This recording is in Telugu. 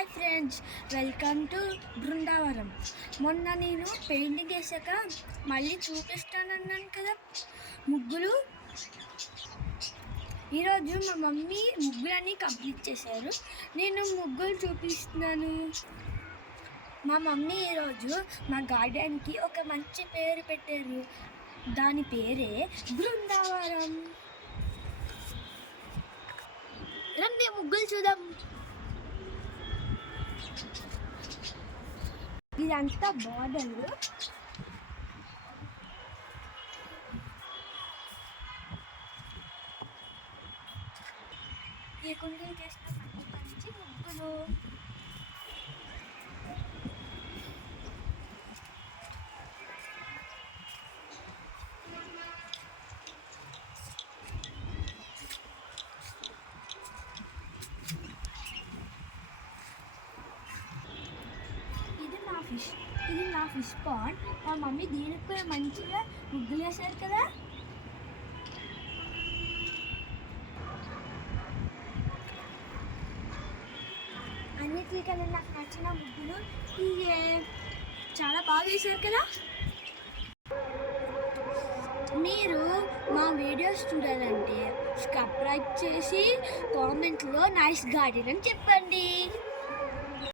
Hi friends, welcome to Brindavanam. మొన్న నేను పెయింటింగ్ వేసాక మళ్ళీ చూపిస్తానన్నాను కదా ముగ్గులు. ఈరోజు మా మమ్మీ ముగ్గులన్నీ కంప్లీట్ చేశారు. నేను ముగ్గులు చూపిస్తున్నాను. మా మమ్మీ ఈరోజు మా గార్డెన్కి ఒక మంచి పేరు పెట్టారు. దాని పేరే బృందావనం. రండి ముగ్గులు చూద్దాం. ఇదంతా బార్డర్లు. ఈ కుండీలు చేసిన మంచి ముగ్గులు. ఇది నా ఫిష్ పాండ్. మా మమ్మీ దీనికి కూడా మంచిగా ముగ్గులు వేశారు కదా. అన్నిటికన్నా నాకు నచ్చిన ముగ్గులు ఇవే. చాలా బాగా వేశారు కదా. మీరు మా వీడియోస్ చూడాలంటే సబ్స్క్రైబ్ చేసి కామెంట్లో నైస్ గార్డెన్ అని చెప్పండి.